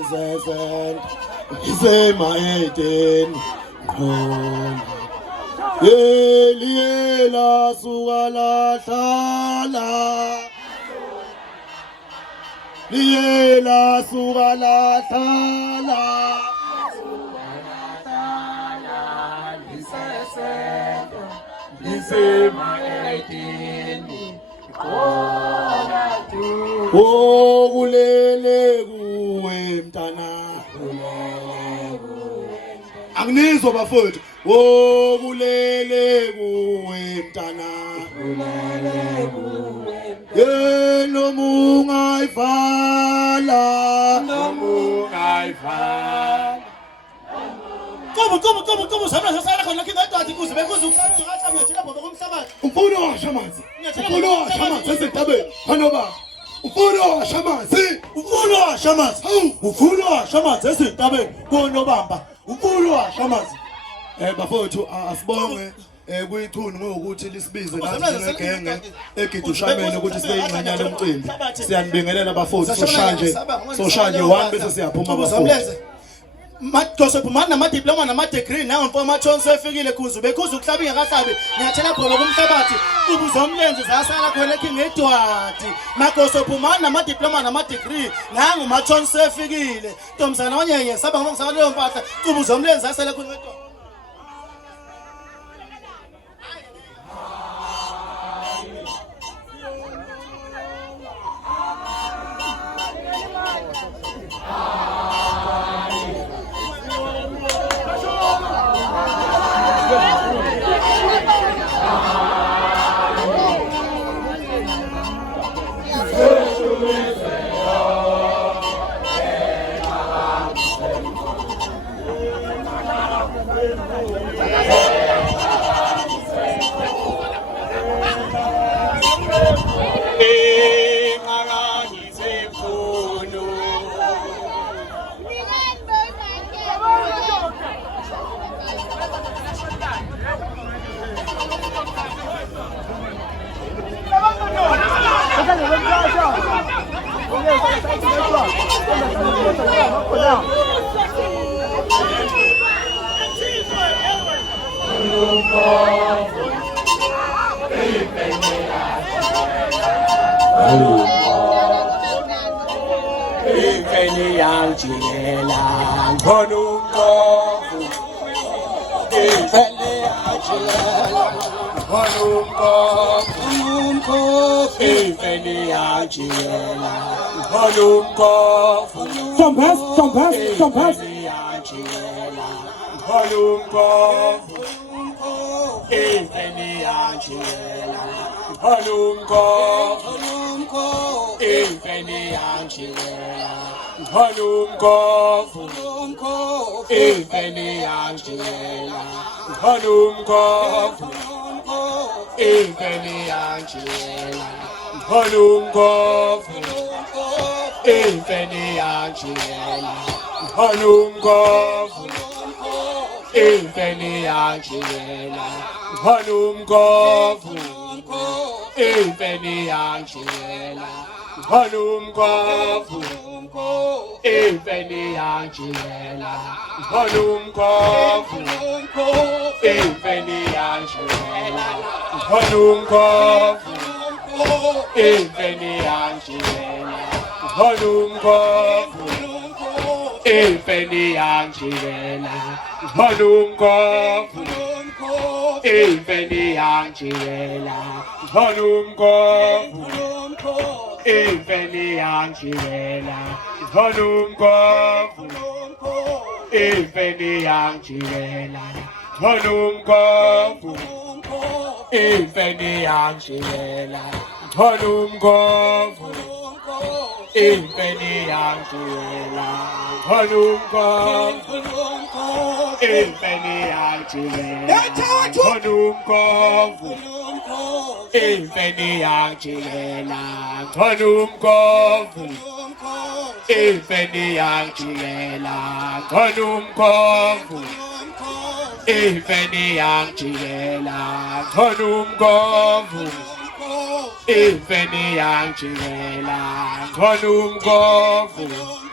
isesent isemaeden Yeliela suala thala Liela suala thala Oh kulele kuwe mntana Angizwa bafowethu oh kulele kuwe mntana Nomunga ifala Komo sabla sasala khona kingathi kuze bekuze uqala ngathi ngiyatshela baba komhlabathi Ufuna washa amanzi Ufuna washa amanzi esentabeni hanoba Ufuna washa amanzi Ufuna washa amanzi Ufuna washa amanzi esentabeni konobamba Ufuna washa amanzi bafowethu asibonge kuyithuni ngokuthi lisibize nathi ngegenge egidushameni ukuthi sibe ingxanyana yomcimbi siyanibingelela bafowethu soshanje 1 bese siyaphuma bafowethu Madoso phumana namadiploma namadegree nawo mfowethu Johnson efikile kuze bekuze ukuhlaba ingakahlabi ngiyathela phela kumhlabathi ubuzomlenze zasala khona ekhingedwadi Madoso phumana namadiploma namadegree nangu Johnson efikile Ntombazana onyenye saba ngoba ngisaba leyo mpahla ubuzomlenze zasala khona ekhingedwadi